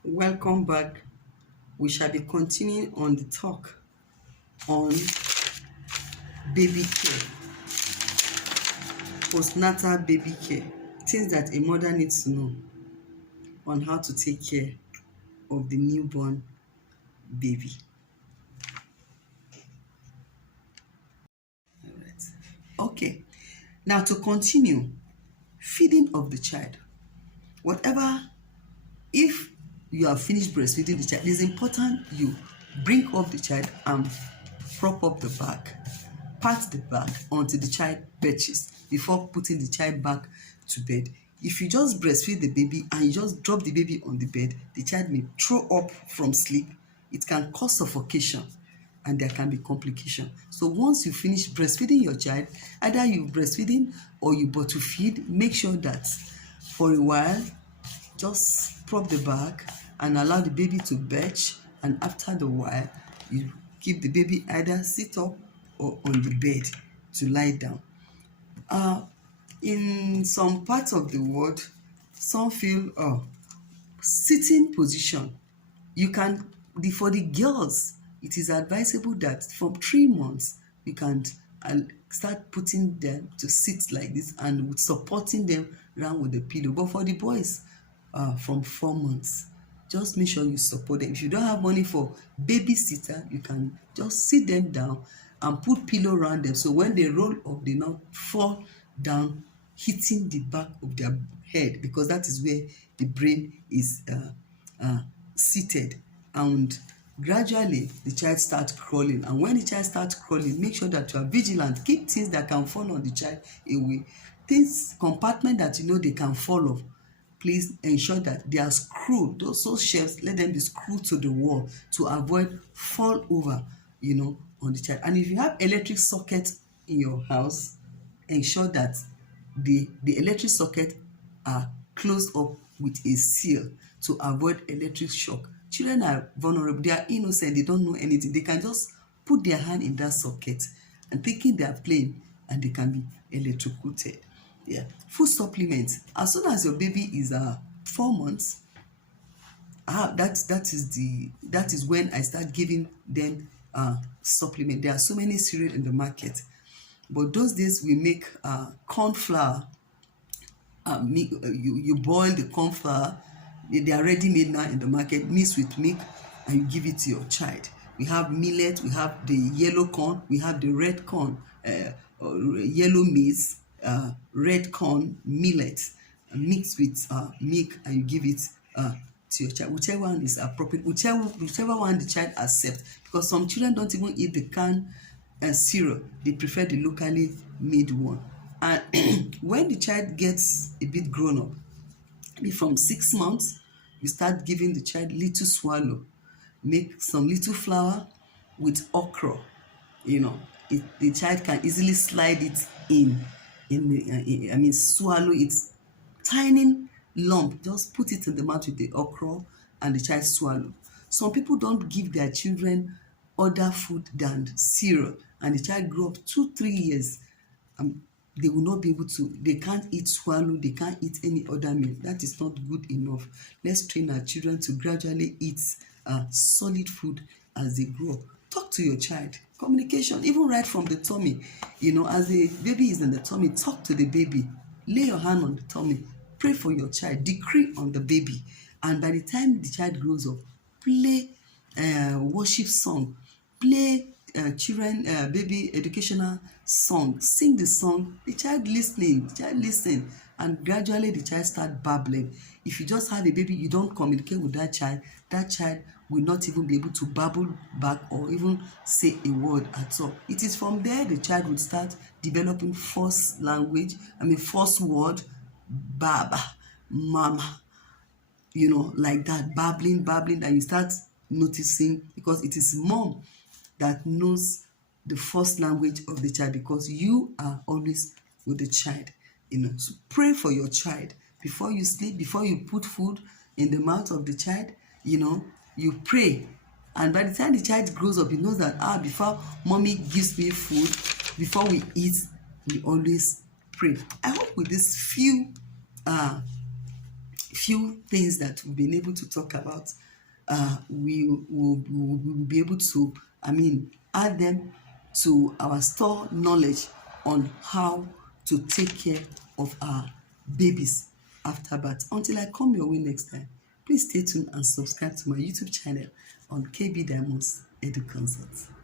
Welcome back. We shall be continuing on the talk on baby care, postnatal baby care, things that a mother needs to know on how to take care of the newborn baby. All right. Okay. Now to continue, feeding of the child. Whatever, if you have finished breastfeeding the child, it is important you bring up the child and prop up the back, pat the back until the child belches before putting the child back to bed. If you just breastfeed the baby and you just drop the baby on the bed, the child may throw up from sleep. It can cause suffocation and there can be complication. So once you finish breastfeeding your child, either you breastfeeding or you bottle feed, make sure that for a while, just prop the back and allow the baby to belch, and after the while, you keep the baby either sit up or on the bed to lie down. In some parts of the world, some feel sitting position. You can, for the girls, it is advisable that from 3 months you can start putting them to sit like this and with supporting them around with the pillow. But for the boys, from 4 months, just make sure you support them. If you don't have money for babysitter, you can just sit them down and put pillow around them, so when they roll up, they not fall down hitting the back of their head, because that is where the brain is seated, and gradually the child starts crawling. And when the child starts crawling, make sure that you are vigilant. Keep things that can fall on the child away, things, compartment that you know they can fall off. Please ensure that they are screwed. Those shelves, let them be screwed to the wall to avoid fall over, on the child. And if you have electric socket in your house, ensure that the electric socket are closed up with a seal to avoid electric shock. Children are vulnerable. They are innocent. They don't know anything. They can just put their hand in that socket and thinking they are playing, and they can be electrocuted. Yeah. Food supplements. As soon as your baby is 4 months, that is when I start giving them supplement. There are so many cereal in the market, but those days we make corn flour. You boil the corn flour. They are ready made now in the market, mixed with milk, and you give it to your child. We have millet, we have the yellow corn, we have the red corn, yellow maize, red corn, millet, mixed with milk, and you give it to your child. Whichever one is appropriate, whichever one the child accepts, because some children don't even eat the canned cereal. They prefer the locally made one. And when the child gets a bit grown up, maybe from 6 months, you start giving the child little swallow. Make some little flour with okra. The child can easily slide it swallow it. Tiny lump, just put it in the mouth with the okra and the child swallow. Some people don't give their children other food than cereal, and the child grow up 2-3 years. They will not be able to, they can't eat swallow, they can't eat any other meal. That is not good enough. Let's train our children to gradually eat solid food as they grow up. Talk to your child. Communication, even right from the tummy. As the baby is in the tummy, talk to the baby. Lay your hand on the tummy. Pray for your child. Decree on the baby. And by the time the child grows up, play worship song. Play children baby educational song. Sing the song. The child listen, and gradually the child start babbling. If you just have a baby, you don't communicate with that child will not even be able to babble back or even say a word at all. It is from there the child will start developing first word, baba, mama, like that, babbling, and you start noticing, because it is mom that knows the first language of the child, because you are always with the child. So pray for your child before you sleep, before you put food in the mouth of the child. You pray, and by the time the child grows up, he knows that before mommy gives me food, before we eat, we always pray. I hope with this few few things that we've been able to talk about, we will be able to, add them to our store knowledge on how to take care of our babies after birth. Until I come your way next time, please stay tuned and subscribe to my YouTube channel on KB Diamonds Edu Consult.